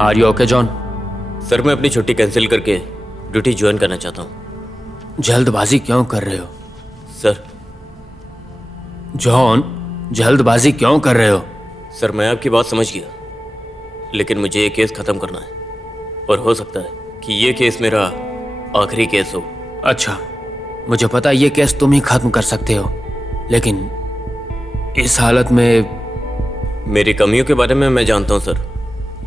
Are you okay John? Sir मैं अपनी छुट्टी कैंसिल करके ड्यूटी ज्वाइन करना चाहता हूँ। जल्दबाजी क्यों कर रहे हो सर। जॉन, जल्दबाजी क्यों कर रहे हो? सर मैं आपकी बात समझ गया, लेकिन मुझे ये केस खत्म करना है और हो सकता है कि ये केस मेरा आखिरी केस हो। अच्छा, मुझे पता है ये केस तुम ही खत्म कर सकते हो, लेकिन इस हालत में मेरी कमियों के बारे में मैं जानता हूँ सर,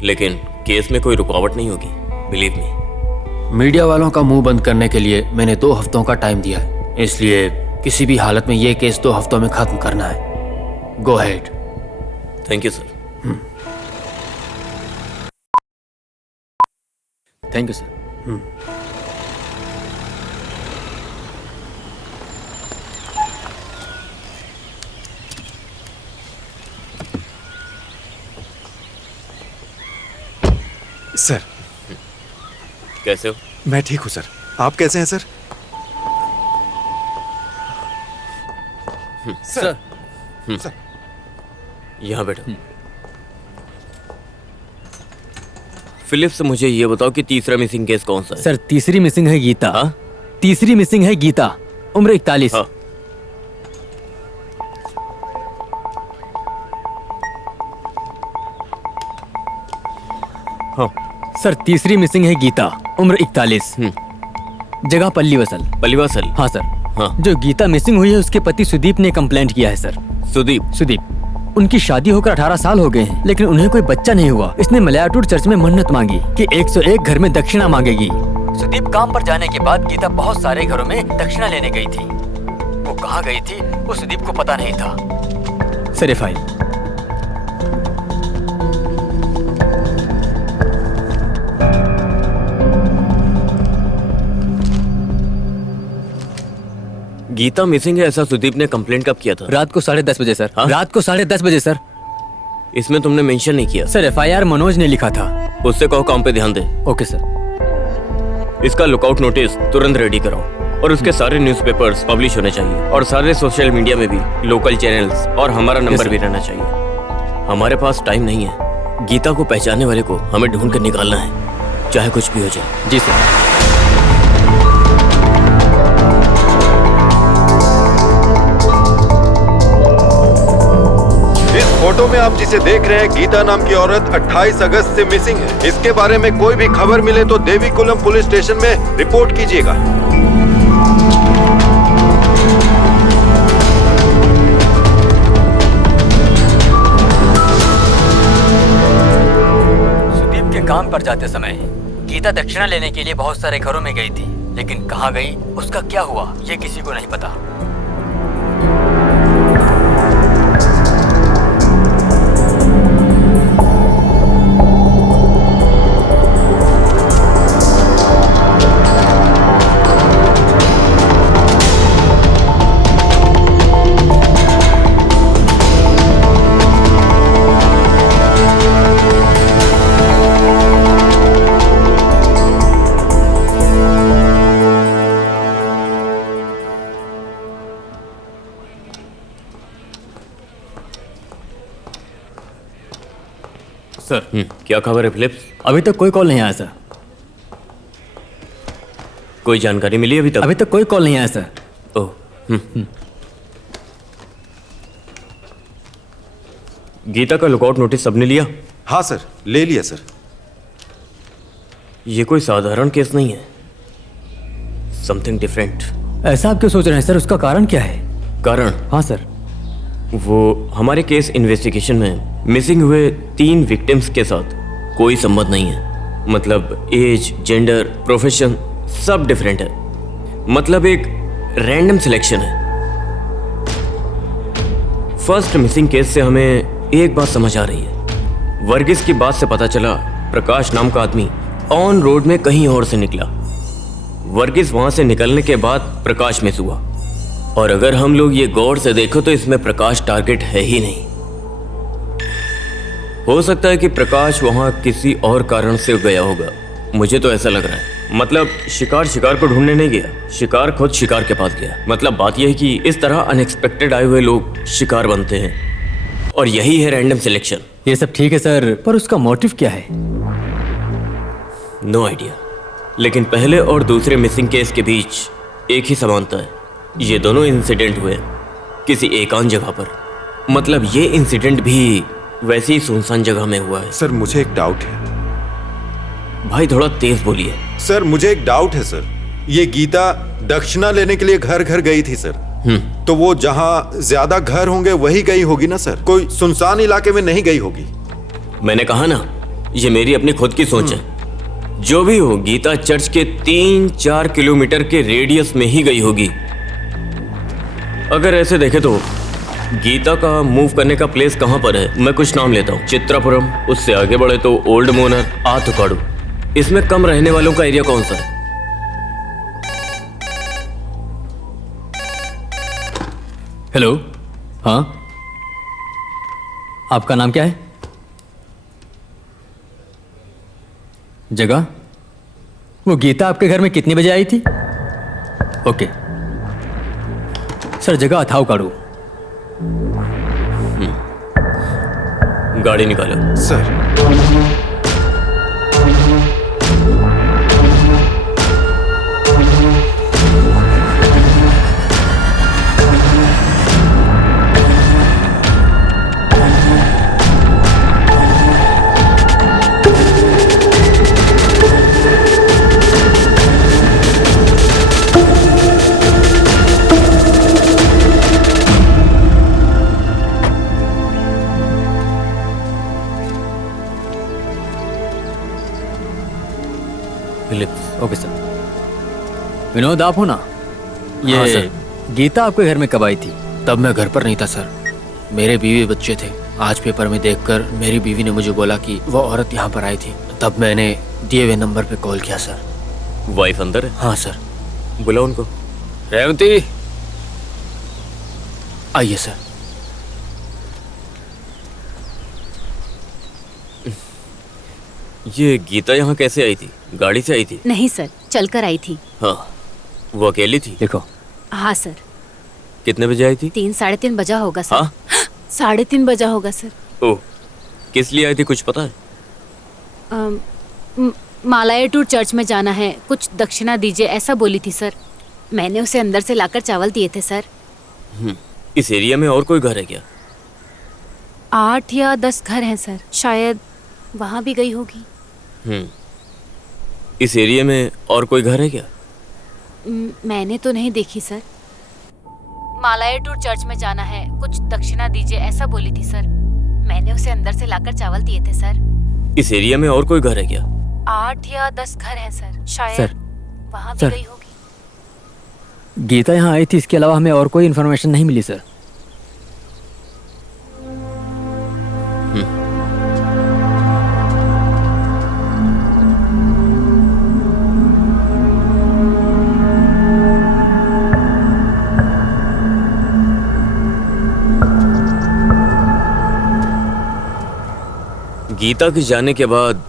लेकिन केस में कोई रुकावट नहीं होगी, बिलीव मी। मीडिया वालों का मुंह बंद करने के लिए मैंने 2 हफ्तों का टाइम दिया है, इसलिए किसी भी हालत में ये केस 2 हफ्तों में खत्म करना है। Go ahead. Thank you sir. Thank you sir. Sir. कैसे हो? मैं ठीक हूँ सर, आप कैसे हैं सर? Sir, sir. यहाँ बैठो। फिलिप्स, मुझे ये बताओ कि तीसरा मिसिंग केस कौन सा है? सर तीसरी मिसिंग है गीता। हाँ? तीसरी मिसिंग है गीता, उम्र 41। हाँ। हाँ। सर तीसरी मिसिंग है गीता, उम्र 41, जगह पल्लीवसल। पल्लीवासल? हाँ सर। हाँ। जो गीता मिसिंग हुई है उसके पति सुदीप ने कंप्लेंट किया है सर। सुदीप, उनकी शादी होकर 18 साल हो गए हैं, लेकिन उन्हें कोई बच्चा नहीं हुआ। इसने मलयाटूर चर्च में मन्नत मांगी कि 101 घर में दक्षिणा मांगेगी। सुदीप काम पर जाने के बाद गीता बहुत सारे घरों में दक्षिणा लेने गई थी। वो कहाँ गई थी वो सुदीप को पता नहीं था। सर ये फाइल। गीता मिसिंग है ऐसा सुदीप ने कंप्लेंट कब किया था? रात को 10:30 बजे सर। हाँ? रात को 10:30 बजे सर। इसमें तुमने मेंशन नहीं किया। सर FIR मनोज ने लिखा था। उससे कहो काम पे ध्यान दे। Okay sir. इसका लुकआउट नोटिस तुरंत रेडी कराओ और उसके सारे न्यूज़पेपर्स पब्लिश होने चाहिए और सारे सोशल मीडिया में भी लोकल चैनल्स और हमारा नंबर भी रहना चाहिए। हमारे पास टाइम नहीं है। गीता को पहचानने वाले को हमें ढूंढ कर निकालना है, चाहे कुछ भी हो जाए। जी सर। फोटो में आप जिसे देख रहे हैं, गीता नाम की औरत 28 अगस्त से मिसिंग है। इसके बारे में कोई भी खबर मिले तो देवीकुलम पुलिस स्टेशन में रिपोर्ट कीजिएगा। सुदीप के काम पर जाते समय गीता दक्षिणा लेने के लिए बहुत सारे घरों में गई थी, लेकिन कहाँ गई, उसका क्या हुआ, ये किसी को नहीं पता। सर, क्या खबर है फिलिप्स? अभी तक कोई कॉल नहीं आया सर। कोई जानकारी मिली अभी तक? अभी तक कोई कॉल नहीं आया सर। ओह। गीता का लुकआउट नोटिस सबने लिया? हाँ सर, ले लिया सर। ये कोई साधारण केस नहीं है, समथिंग डिफरेंट। ऐसा आप क्यों सोच रहे हैं सर, उसका कारण क्या है? कारण? हाँ सर। वो हमारे केस इन्वेस्टिगेशन में मिसिंग हुए 3 विक्टिम्स के साथ कोई संबंध नहीं है। मतलब एज, जेंडर, प्रोफेशन सब डिफरेंट है। मतलब एक रैंडम सिलेक्शन है। फर्स्ट मिसिंग केस से हमें एक बात समझ आ रही है। वर्गीस की बात से पता चला प्रकाश नाम का आदमी ऑन रोड में कहीं और से निकला। वर्गीस वहां से निकलने के बाद प्रकाश मिस हुआ, और अगर हम लोग ये गौर से देखो तो इसमें प्रकाश टारगेट है ही नहीं। हो सकता है कि प्रकाश वहां किसी और कारण से गया होगा, मुझे तो ऐसा लग रहा है। मतलब शिकार शिकार को ढूंढने नहीं गया, शिकार खुद शिकार के पास गया। मतलब बात यह है कि इस तरह अनएक्सपेक्टेड आए हुए लोग शिकार बनते हैं, और यही है रैंडम सिलेक्शन। ये सब ठीक है सर, पर उसका मोटिव क्या है? नो आइडिया, लेकिन पहले और दूसरे मिसिंग केस के बीच एक ही समानता है। ये दोनों इंसिडेंट हुए किसी एकांत जगह पर। मतलब ये इंसिडेंट भी वैसी ही सुनसान जगह में हुआ है। सर मुझे एक डाउट है। भाई थोड़ा तेज बोलिए। सर मुझे एक डाउट है सर, ये गीता दक्षिणा लेने के लिए घर घर गई थी सर, तो वो जहाँ ज्यादा घर होंगे वही गई होगी ना सर, कोई सुनसान इलाके में नहीं गई होगी। मैंने कहा ना, ये मेरी अपनी खुद की सोच है। जो भी हो, गीता चर्च के 3-4 किलोमीटर के रेडियस में ही गई होगी। अगर ऐसे देखे तो गीता का मूव करने का प्लेस कहाँ पर है? मैं कुछ नाम लेता हूँ। चित्रापुरम, उससे आगे बढ़े तो ओल्ड मोनर, आथुकाडू। इसमें कम रहने वालों का एरिया कौन सा है? हेलो, हाँ, आपका नाम क्या है? जगह? वो गीता आपके घर में कितने बजे आई थी? ओके सर, जगह अथाउकाडू। गाड़ी निकालो। Sir okay sir. विनोद, आप हो ना? ये हाँ, सर। गीता आपके घर में कब आई थी? तब मैं घर पर नहीं था सर, मेरे बीवी बच्चे थे। आज पेपर में देखकर मेरी बीवी ने मुझे बोला कि वो औरत यहाँ पर आई थी, तब मैंने दिए हुए नंबर पे कॉल किया सर। वाइफ अंदर है? हाँ सर। बुलाओ उनको। रेवती, आइए सर। ये गीता यहाँ कैसे आई थी? गाड़ी से आई थी? नहीं सर, चलकर आई थी। हाँ, वो अकेली थी? देखो, हाँ सर। कितने बजे आई थी? 3-3:30 बजा होगा सर। हाँ? 3:30 बजा होगा सर। ओह, किस लिए आई थी कुछ पता है? मालायाटूर चर्च में जाना है, कुछ दक्षिणा दीजिए ऐसा बोली थी सर। मैंने उसे अंदर से लाकर चावल दिए थे सर। इस एरिया में और कोई घर है क्या? 8 या 10 घर हैं सर, शायद वहाँ भी गई होगी। इस एरिया में और कोई घर है क्या? मैंने तो नहीं देखी सर। मालायाटूर चर्च में जाना है, कुछ दक्षिणा दीजिए ऐसा बोली थी सर। मैंने उसे अंदर से लाकर चावल दिए थे सर। इस एरिया में और कोई घर है क्या? 8 या 10 घर हैं सर, शायद सर, वहाँ भी सर। गई होगी। गीता यहाँ आई थी, इसके अलावा हमें और कोई इन्फॉर्मेशन नहीं मिली सर। गीता के जाने के बाद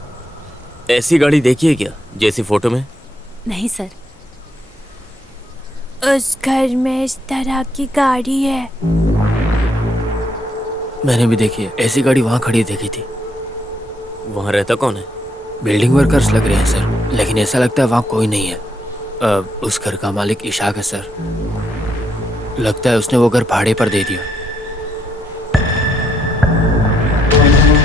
ऐसी गाड़ी देखी है क्या जैसी फोटो में? नहीं सर। उस घर में इस तरह की गाड़ी है। मैंने भी देखी है, ऐसी गाड़ी वहाँ खड़ी देखी थी। वहाँ रहता कौन है? बिल्डिंग वर्कर्स लग रहे हैं सर, लेकिन ऐसा लगता है वहाँ कोई नहीं है। उस घर का मालिक इशाक है सर। लगता है उसने वो घर भाड़े पर दे दिया।